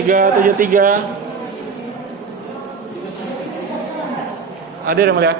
373. Hadir yang mulia.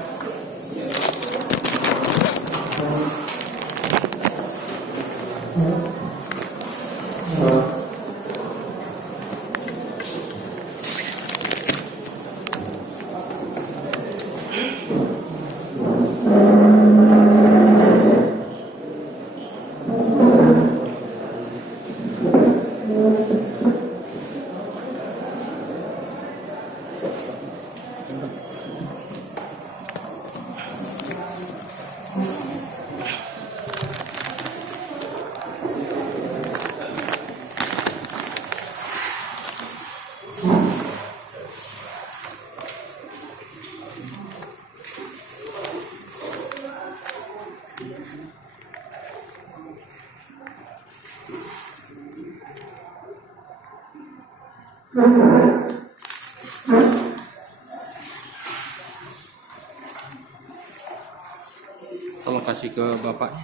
Tolong kasih ke bapaknya.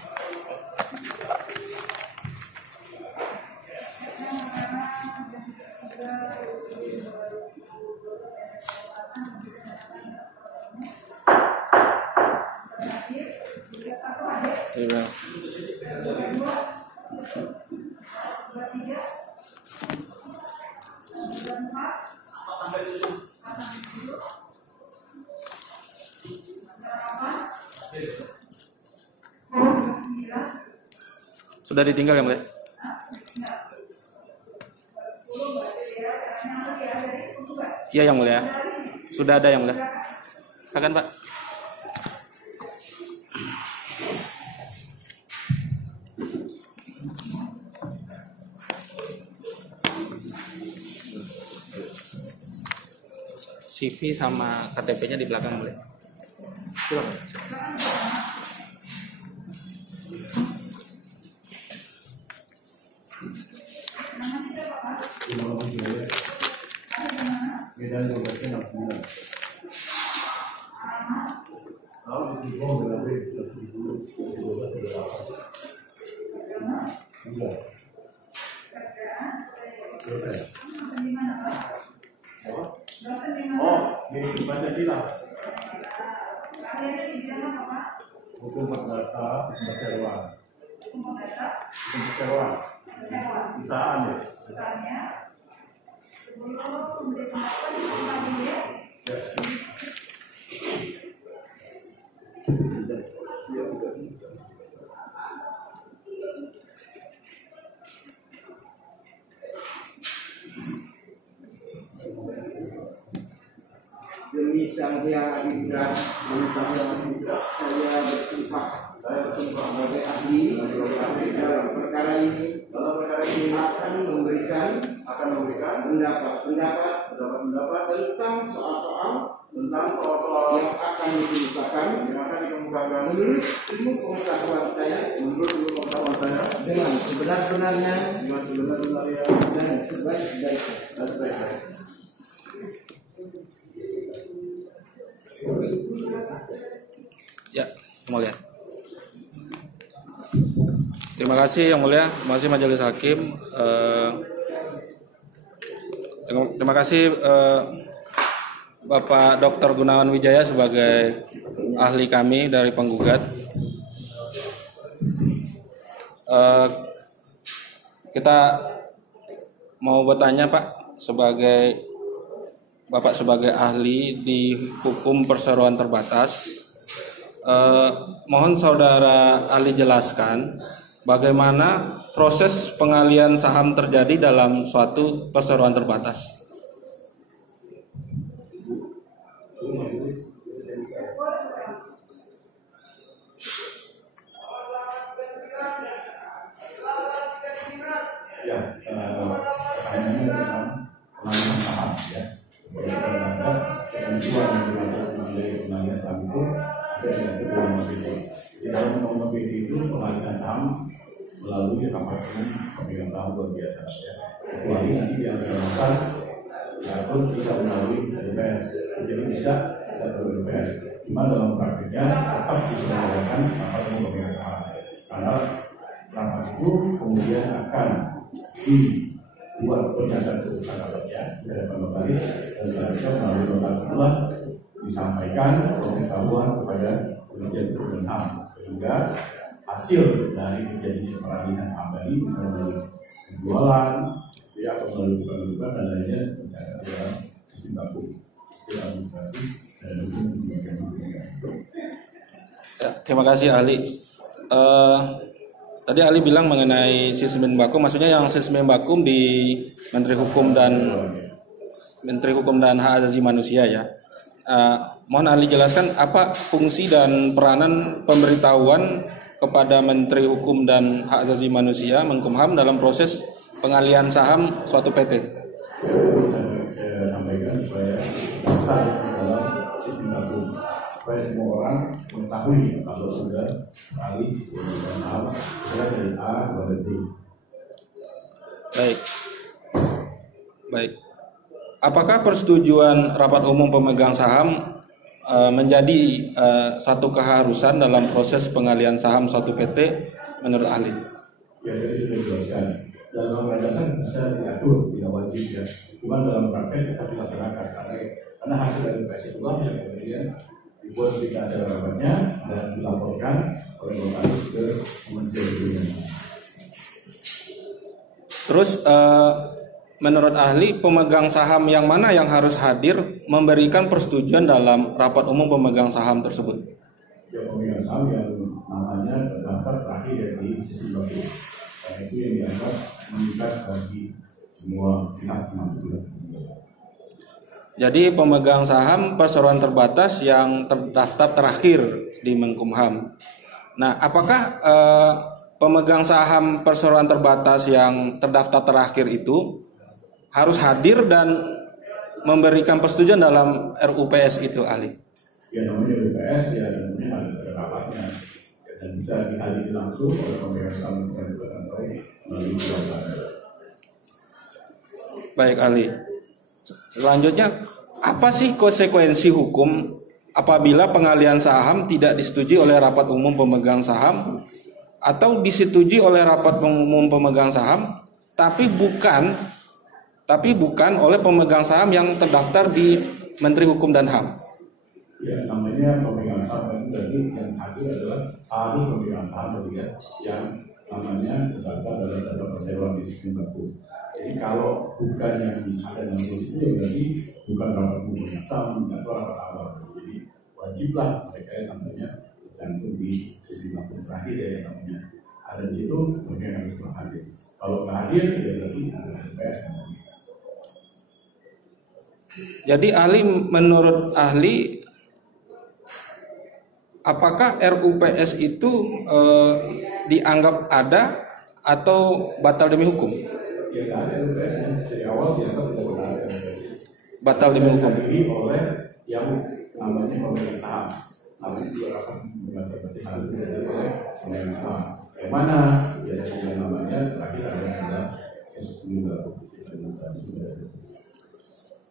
Terima. Sudah ditinggal ya mulia? Iya yang mulia. Sudah ada yang mulia. Silakan Pak. CV sama KTP-nya di belakang mulia. Silakan. Medan Kabupaten 69. Kalau di Tibong berada di 1238. Enggak. Oh, di Pancasila. Hukum perdata, perseroan. Perseroan. Usahaan ya. Demi Sang Hyang Adipura, saya bersumpah sebagai ahli dalam perkara ini akan memberikan pendapat tentang soal-soal yang akan dikemukakan menurut ilmu pengetahuan saya dengan sebenar-benarnya dan sebaik-baiknya. Ya, yang mulia. Terima kasih yang mulia, terima kasih Majelis Hakim. Terima kasih Bapak Dr. Gunawan Wijaya sebagai ahli kami dari penggugat. Kita mau bertanya Pak, Bapak sebagai ahli di hukum perseroan terbatas. Mohon saudara ahli jelaskan bagaimana proses pengalian saham terjadi dalam suatu perseroan terbatas. Ya, pertanyaannya tentang pengalihan saham ya. Ketentuan yang dilakukan mengenai pengalihan saham itu ada di dalam UPT. Di dalam undang-undang UPT itu pengalihan saham melalui rapat umum pemegang saham luar biasa ya. Kecuali nanti diagendakan ataupun tidak melalui DPS. Jadi bisa tidak melalui DPS. Cuma dalam praktiknya tetap diselenggarakan rapat umum pemegang saham. Karena rapat itu kemudian akan buat pernyataan keputusan di hadapan notaris dan selanjutnya melalui notaris itulah disampaikan pemberitahuan kepada Kementerian Hukum dan HAM sehingga hasil dari terjadinya peralihan saham tadi misalnya penjualan, ya atau melalui bukan dan lainnya mencatat dalam sistem baku, administrasi dan hukum ya, terima kasih ahli. Tadi ahli bilang mengenai sistem bakum, maksudnya yang sistem bakum di Menteri Hukum dan Hak Asasi Manusia ya. Mohon ahli jelaskan apa fungsi dan peranan pemberitahuan kepada Menteri Hukum dan Hak Asasi Manusia Menkumham dalam proses pengalihan saham suatu PT. Saya sampaikan supaya dalam sistem baku supaya semua orang mengetahui kalau sudah alih dan saham sudah dari A kepada B. Baik. Apakah persetujuan rapat umum pemegang saham menjadi satu keharusan dalam proses pengalihan saham suatu PT menurut ahli? Ya, jadi sudah dijelaskan. Dalam landasan bisa diatur, tidak wajib ya. Cuma dalam praktek tetap dilaksanakan karena hasil dari PS itulah yang kemudian dibuat ketika ada rapatnya dan dilaporkan oleh notaris ke Kementerian Hukum. Terus menurut ahli pemegang saham yang mana yang harus hadir memberikan persetujuan dalam rapat umum pemegang saham tersebut? Ya, pemegang saham yang namanya terdaftar terakhir di sistem baku. Karena itu yang dianggap mengikat bagi semua pihak pengambil. Jadi pemegang saham perseroan terbatas yang terdaftar terakhir di Menkumham. Nah, apakah pemegang saham perseroan terbatas yang terdaftar terakhir itu harus hadir dan memberikan persetujuan dalam RUPS itu, ahli? Ya, namanya RUPS ya namanya ada rapatnya dan bisa dihadiri langsung oleh pemegang saham atau melalui surat. Baik, ahli. Selanjutnya, apa sih konsekuensi hukum apabila pengalihan saham tidak disetujui oleh rapat umum pemegang saham atau disetujui oleh rapat umum pemegang saham tapi bukan oleh pemegang saham yang terdaftar di Menteri Hukum dan HAM? Ya, namanya pemegang saham itu berarti yang hadir adalah harus pemegang saham yang namanya terdaftar dalam data perseroan di sistem baku. Jadi kalau bukan yang ada dalam itu ya berarti bukan rapat pemegang saham atau rapat awal. Jadi wajiblah mereka yang namanya tercantum di sistem baku terakhir yang namanya ada di situ mereka harus hadir. Kalau nggak hadir ya berarti ada LPS. Jadi ahli, menurut ahli, apakah RUPS itu dianggap ada atau batal demi hukum? Ya nggak ada RUPS dari awal dianggap tidak pernah ada RUPS. Batal demi hukum. Oleh yang namanya pemegang saham. Namanya juga rapat pemegang saham berarti harus dihadir oleh pemegang saham. Yang mana? Ya yang namanya terakhir adalah sistem baku.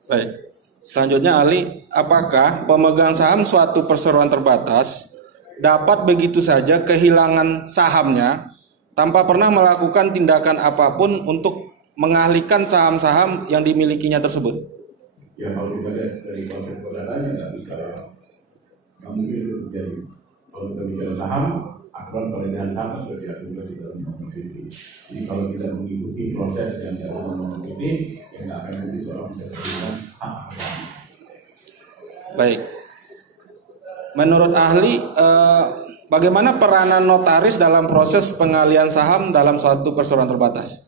Baik. Selanjutnya ahli, apakah pemegang saham suatu perseroan terbatas dapat begitu saja kehilangan sahamnya tanpa pernah melakukan tindakan apapun untuk mengalihkan saham-saham yang dimilikinya tersebut? Ya kalau kita lihat dari konsep perdananya nggak bisa, nggak mungkin itu terjadi. Kalau kita bicara saham, aturan peredaran saham sudah diatur di dalam undang-undang PT. Jadi kalau tidak mengikuti proses yang diatur undang-undang PT, ya nggak akan mungkin seorang bisa terlibat hak. Baik. Menurut ahli, bagaimana peranan notaris dalam proses pengalihan saham dalam suatu perseroan terbatas?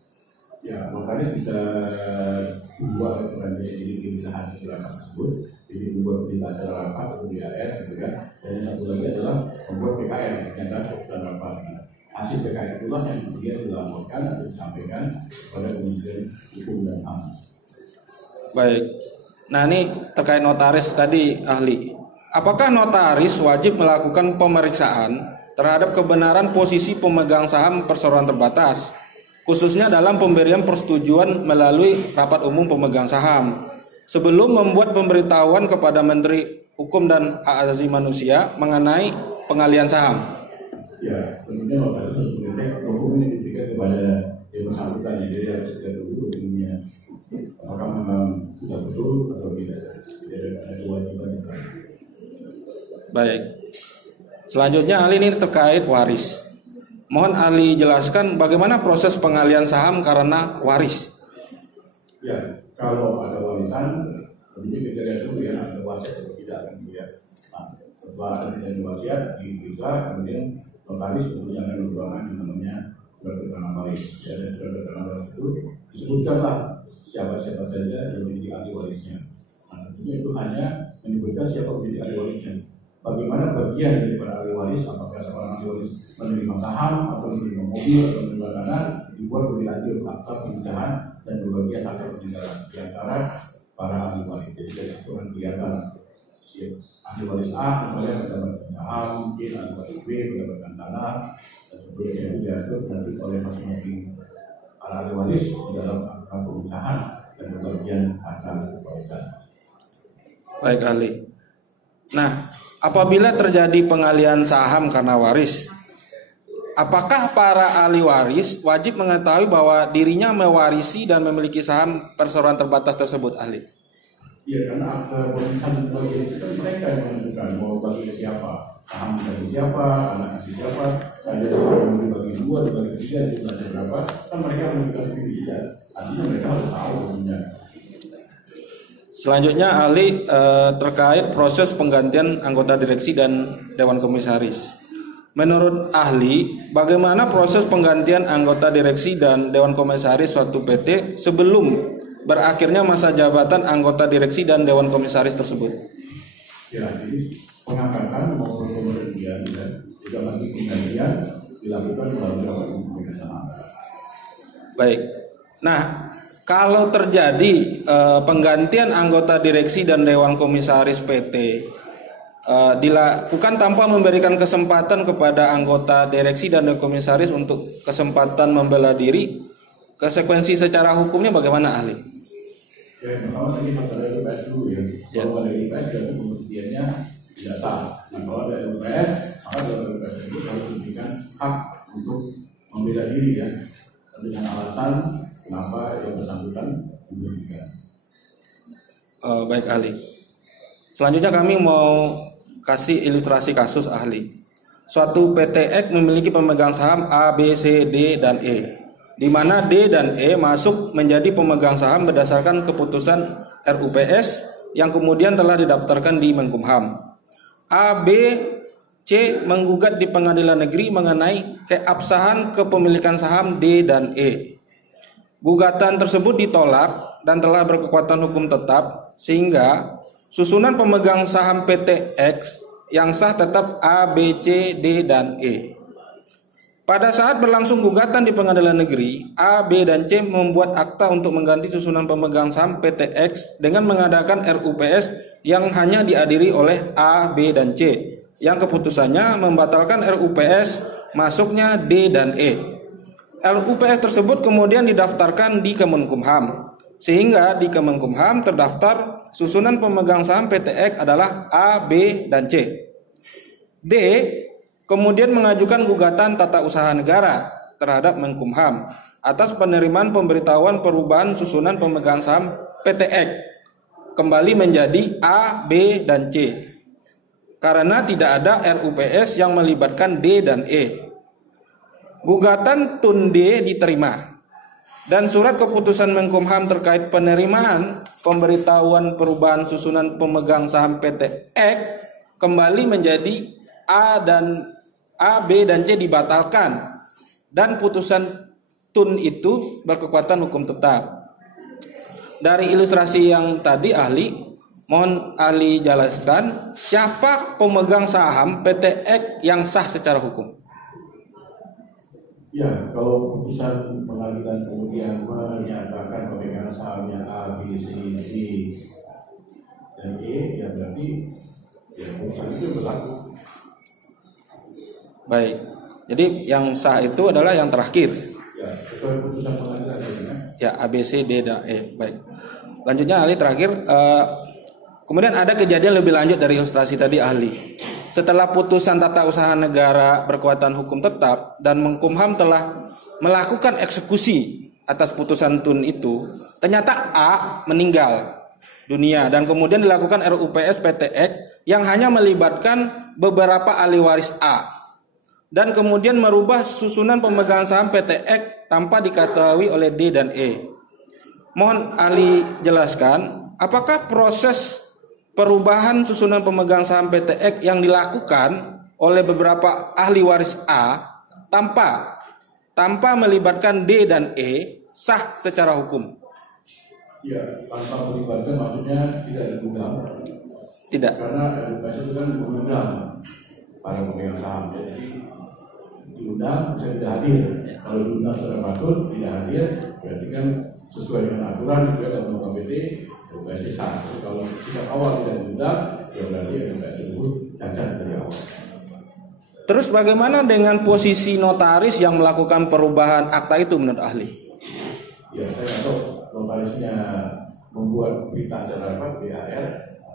Ya, notaris bisa dua perannya, jadi bisa hadir di rapat tersebut, jadi membuat berita acara rapat atau BAR, gitu kan. Dan yang satu lagi adalah membuat PKM, pernyataan keputusan rapat. Hasil PKM itulah yang kemudian dilaporkan atau disampaikan kepada Kementerian Hukum dan HAM. Baik. Nah, ini terkait notaris tadi, ahli. Apakah notaris wajib melakukan pemeriksaan terhadap kebenaran posisi pemegang saham perseroan terbatas, khususnya dalam pemberian persetujuan melalui rapat umum pemegang saham, sebelum membuat pemberitahuan kepada Menteri Hukum dan Hak Asasi Manusia mengenai pengalihan saham? Ya, tentunya notaris harus mengecek dokumen yang diberikan kepada yang bersangkutan. Jadi harus dilihat dulu dokumennya atau tidak. Tidak ada kewajiban di sana. Baik. Selanjutnya ahli ini terkait waris. Mohon ahli jelaskan bagaimana proses pengalian saham karena waris. Ya, kalau ada warisan, tentunya kita lihat dulu ya ada wasiat atau tidak kan ya. Nah, setelah ada kejadian wasiat diperiksa, kemudian notaris mengucapkan perubahan yang namanya surat keterangan waris. Ya, dan surat keterangan waris itu disebutkanlah siapa-siapa saja yang menjadi ahli warisnya. Nah, tentunya itu hanya menyebutkan siapa menjadi ahli warisnya. Bagaimana bagian daripada ahli waris, apakah seorang ahli waris menerima saham atau menerima mobil atau menerima dana, dibuat lebih lanjut akta pemisahan dan berbagai akta peninggalan di antara para ahli waris. Jadi dari situ kan kelihatan ahli waris A misalnya mendapatkan saham, mungkin ahli waris B mendapatkan tanah, dan sebagainya itu diatur nanti oleh masing-masing para ahli waris di dalam akta pemisahan dan berbagian akta kewarisan. Baik ahli. Nah, apabila terjadi pengalian saham karena waris, apakah para ahli waris wajib mengetahui bahwa dirinya mewarisi dan memiliki saham perseroan terbatas tersebut, ahli? Iya, karena akta warisan bagian itu kan mereka yang menentukan mau bagi ke siapa, saham bagi siapa, anak kasih siapa, ada yang dibagi dua, dibagi tiga, jumlahnya berapa, kan mereka menentukan sendiri ya. Artinya mereka harus tahu tentunya. Selanjutnya ahli terkait proses penggantian anggota direksi dan dewan komisaris. Menurut ahli, bagaimana proses penggantian anggota direksi dan dewan komisaris suatu PT sebelum berakhirnya masa jabatan anggota direksi dan dewan komisaris tersebut? Ya, jadi pengangkatan maupun pemberhentian dan juga nanti penggantian dilakukan melalui rapat umum bersama. Baik. Nah, kalau terjadi penggantian anggota direksi dan dewan komisaris PT dilakukan tanpa memberikan kesempatan kepada anggota direksi dan dewan komisaris untuk kesempatan membela diri, konsekuensi secara hukumnya bagaimana, ahli? Ya, pertama tadi masalah LPS dulu ya. Kalau ada LPS berarti pembuktiannya tidak sah. Nah, kalau ada LPS, maka dalam LPS itu harus diberikan hak untuk membela diri ya, dengan alasan kenapa yang bersangkutan diberikan. Baik ahli. Selanjutnya kami mau kasih ilustrasi kasus, ahli. Suatu PT X memiliki pemegang saham A, B, C, D, dan E, di mana D dan E masuk menjadi pemegang saham berdasarkan keputusan RUPS yang kemudian telah didaftarkan di Menkumham. A, B, C menggugat di pengadilan negeri mengenai keabsahan kepemilikan saham D dan E. Gugatan tersebut ditolak dan telah berkekuatan hukum tetap, sehingga susunan pemegang saham PT X yang sah tetap A, B, C, D, dan E. Pada saat berlangsung gugatan di pengadilan negeri, A, B, dan C membuat akta untuk mengganti susunan pemegang saham PT X dengan mengadakan RUPS yang hanya dihadiri oleh A, B, dan C, yang keputusannya membatalkan RUPS masuknya D dan E. RUPS tersebut kemudian didaftarkan di Kemenkumham, sehingga di Kemenkumham terdaftar susunan pemegang saham PT X adalah A, B, dan C. D kemudian mengajukan gugatan tata usaha negara terhadap Menkumham atas penerimaan pemberitahuan perubahan susunan pemegang saham PT X kembali menjadi A, B, dan C, karena tidak ada RUPS yang melibatkan D dan E. Gugatan TUN D diterima dan surat keputusan Menkumham terkait penerimaan pemberitahuan perubahan susunan pemegang saham PT X kembali menjadi A, B, dan C dibatalkan, dan putusan TUN itu berkekuatan hukum tetap. Dari ilustrasi yang tadi, ahli, mohon ahli jelaskan siapa pemegang saham PT X yang sah secara hukum? Ya, kalau putusan pengadilan kemudian menyatakan pemegang sahamnya A, B, C, D, dan E, ya berarti ya putusan itu berlaku. Baik, jadi yang sah itu adalah yang terakhir. Ya, sesuai putusan pengadilan ya, A, B, C, D, dan E. Baik. Lanjutnya ahli terakhir. Kemudian ada kejadian lebih lanjut dari ilustrasi tadi, ahli. Setelah putusan tata usaha negara berkekuatan hukum tetap dan Menkumham telah melakukan eksekusi atas putusan TUN itu, ternyata A meninggal dunia, dan kemudian dilakukan RUPS PTX yang hanya melibatkan beberapa ahli waris A, dan kemudian merubah susunan pemegang saham PTX tanpa diketahui oleh D dan E. Mohon ahli jelaskan, apakah proses perubahan susunan pemegang saham PTX yang dilakukan oleh beberapa ahli waris A tanpa melibatkan D dan E sah secara hukum? Ya, tanpa melibatkan maksudnya tidak diundang. Tidak. Karena edukasi itu kan diundang para pemegang saham. Jadi diundang bisa tidak hadir. Kalau diundang secara patut tidak hadir, berarti kan sesuai dengan aturan juga dalam KPT edukasi sah. Kalau sejak awal tidak diundang, ya berarti edukasi itu cacat dari awal. Terus bagaimana dengan posisi notaris yang melakukan perubahan akta itu menurut ahli? Ya, saya nggak tahu notarisnya membuat berita acara rapat BAR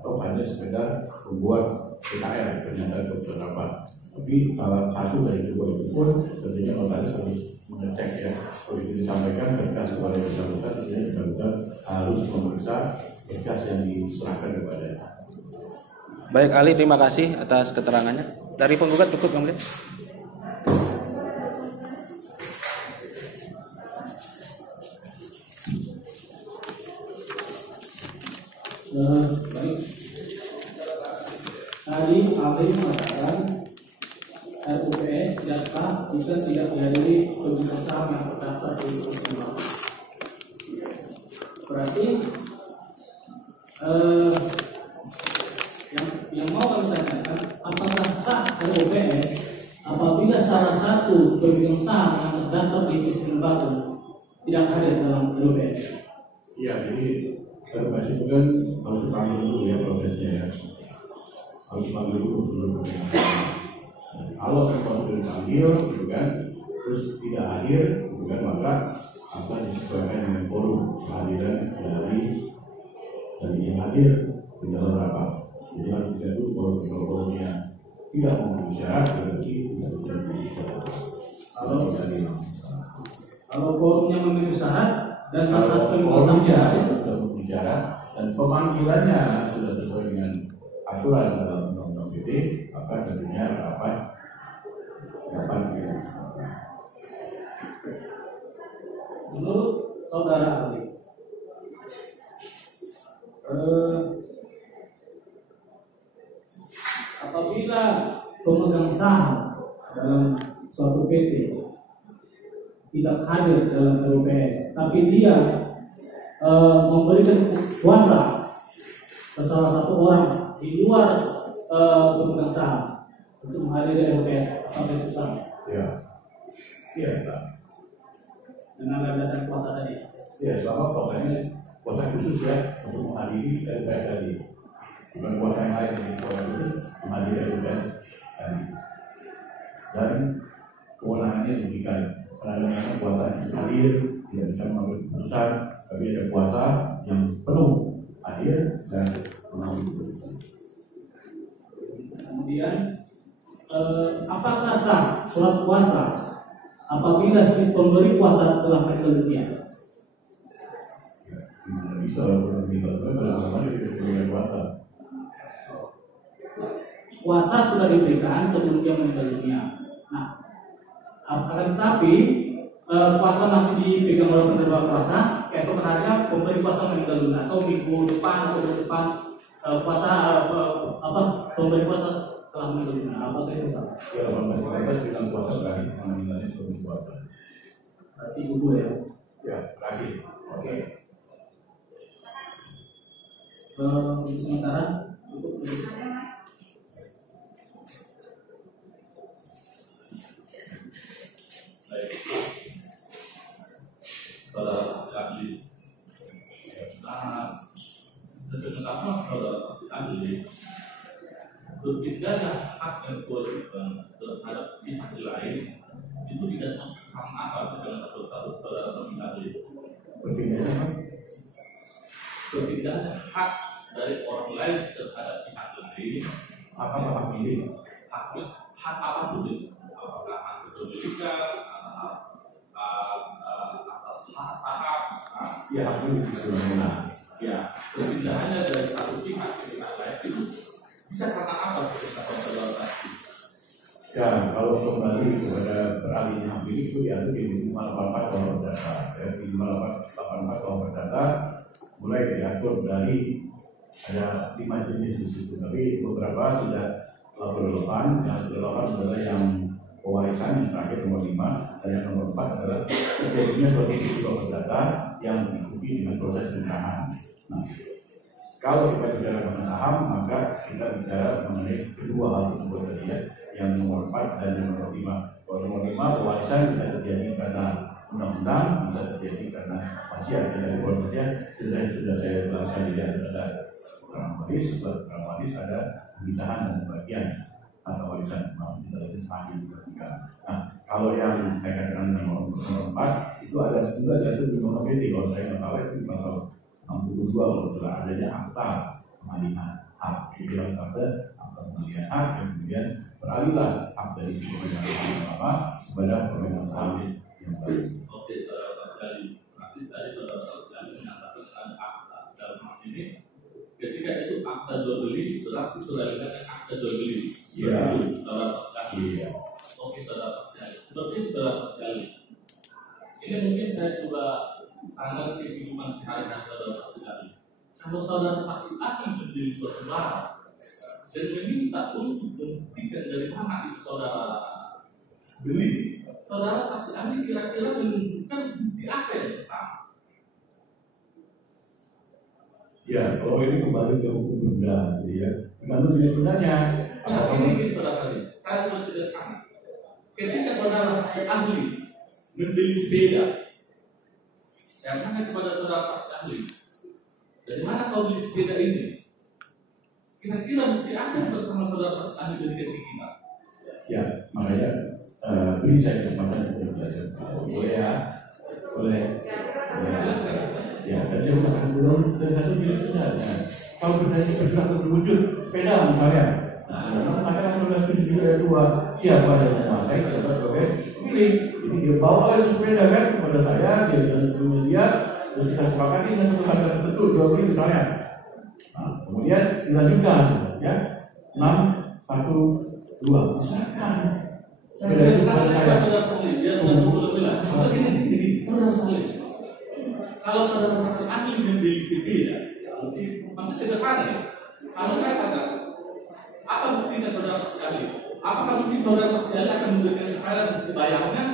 atau hanya sekedar membuat PKR pernyataan keputusan rapat. Tapi salah satu dari dua itu pun tentunya notaris harus mengecek ya. Kalau itu disampaikan berkas kepada yang bersangkutan, tentunya bersangkutan harus memeriksa berkas yang diserahkan kepadanya. Baik ahli, terima kasih atas keterangannya. Dari penggugat cukup kemudian. Baik. Tadi ahli mengatakan RUPS tidak sah jika tidak dihadiri pemegang saham yang terdaftar di Pusat. Berarti yang mau kami tanyakan, apakah sah RUPS apabila salah satu pemegang saham yang terdaftar di sistem lembaga tidak hadir dalam RUPS? Iya, jadi edukasi itu kan harus dipanggil dulu ya prosesnya ya. Harus dipanggil dulu sebelum kalau memang sudah dipanggil gitu kan, terus tidak hadir gitu kan, maka akan disesuaikan dengan forum kehadiran dari yang hadir di dalam rapat. Jadi harus dilihat dulu forumnya tidak memenuhi syarat, berarti tidak bisa dibicara. Kalau forumnya memenuhi syarat dan salah satu forumnya sudah memenuhi syarat dan pemanggilannya sudah sesuai dengan aturan dalam undang-undang PT, maka tentunya rapat menurut saudara ahli, apabila pemegang saham dalam suatu PT tidak hadir dalam RUPS, tapi dia memberikan kuasa ke salah satu orang di luar pemegang saham untuk menghadiri RUPS, apakah itu sah? Ya, iya, Pak. Dengan landasan kuasa tadi. Ya, selama kuasa khusus ya untuk menghadiri RUPS tadi. Bukan kuasa yang lain, yang kuasa khusus menghadiri RUPS tadi. Dan kewenangannya diberikan. Kadang-kadang kuasa hadir tidak bisa mengambil keputusan, tapi ada kuasa yang penuh hadir dan mengambil keputusan. Kemudian, apakah sah surat kuasa apabila si pemberi kuasa telah meninggal dunia? Tidak bisa meninggal dunia kalau namanya tidak diberikan kuasa. Kuasa sudah diberikan sebelum dia meninggal dunia. Nah, akan tetapi kuasa masih dipegang oleh penerima kuasa. Keesokan harinya pemberi kuasa meninggal dunia atau minggu depan atau bulan depan pemberi kuasa telah meninggal dunia. Apakah itu sah? Ya, 18 bilang kuasa berakhir, meninggalnya sebelum kuasa. Berarti gugur ya. Ya, berakhir. Oke. Untuk sementara cukup. Saudara saksi ahli. Nah, sebenarnya saudara saksi ahli berbedanya hak dan kewajiban terhadap pihak lain itu tidak sama apa sebenarnya saudara saksi ahli. Berbedanya hak dari orang lain terhadap pihak lain, Apa hak milik? hak apapun itu, apakah hak kepemilikan, atas hak saham, Ya, hak milik sebenarnya. ya perpindahannya Ya, kalau kembali kepada beralihnya hak milik itu ya di 584 KUH Perdata. Ya, di 584 KUH Perdata mulai diatur dari ada 5 jenis di situ, tapi beberapa tidak terlalu relevan. Yang relevan adalah yang pewarisan yang terakhir nomor 5, dan yang nomor 4 adalah terjadinya suatu peristiwa perdata yang diikuti dengan proses penahan. Nah, kalau kita bicara mengenai saham, maka kita bicara mengenai kedua hal tersebut tadi ya, yang nomor 4 dan yang nomor 5. Kalau nomor 5 pewarisan bisa terjadi karena undang-undang, bisa terjadi karena wasiat. Dari prosesnya sudah saya jelaskan di ada waris, ada pemisahan dan pembagian atau warisan maksudnya dari saham juga. Nah, kalau yang saya katakan nomor 4 itu ada juga diatur di nomor PT. Kalau saya nggak salah itu di pasal 62 kalau sudah adanya akta pengalihan hak. Jadi yang akta pengalihan hak dan kemudian beralihlah hak dari si pemegang saham lama kepada pemegang saham yang baru. Oke, saudara sekali. Nanti tadi saudara sekali menyatakan ada akta dalam hal ini. Ketika itu akta jual beli berarti sudah ada akta jual beli. Iya. Saudara sekali. Iya. Oke, saudara sekali. Seperti itu saudara sekali. Ini mungkin saya coba tanggal kehidupan sehari-hari saudara sekali. Kalau saudara saksi ahli menjadi suatu barang dan meminta untuk membuktikan dari mana itu saudara beli, saudara saksi ahli kira-kira menunjukkan bukti apa yang pertama? Ya, kalau ini kembali ke hukum benda, jadi ya, tergantung jenis bendanya. Nah, ini saudara ahli, saya buat sederhana. Ketika saudara saksi ahli membeli sepeda, saya tanya kepada saudara saksi ahli, dari mana kau beli sepeda ini? Kira-kira bukti apa yang pertama saudara saksi ahli berikan ke kita? Ya, makanya beri saya kesempatan untuk menjelaskan. Boleh ya? Boleh. Ya, dan saya akan belum tergantung jenis bendanya. Kalau benda itu sudah berwujud sepeda misalnya, maka sudah setuju dari 2 siapa yang menguasai adalah sebagai pemilik. Jadi dia bawa itu sepeda kan kepada saya, dia punya dia, terus kita sepakati dengan satu harga tertentu 20 misalnya. Nah, kemudian dilanjutkan ya 6, 1, 2 misalkan. Sepeda itu kepada saya. Saudara sekali, dia tidak perlu bilang. Begini, saudara sekali. Kalau saudara saksi ahli membeli sepeda, bukti maksudnya sederhana ya. Kalau saya katakan, apa buktinya saudara saksi ahli? Apakah bukti saudara saksi ahli akan memberikan keterangan bukti bayarnya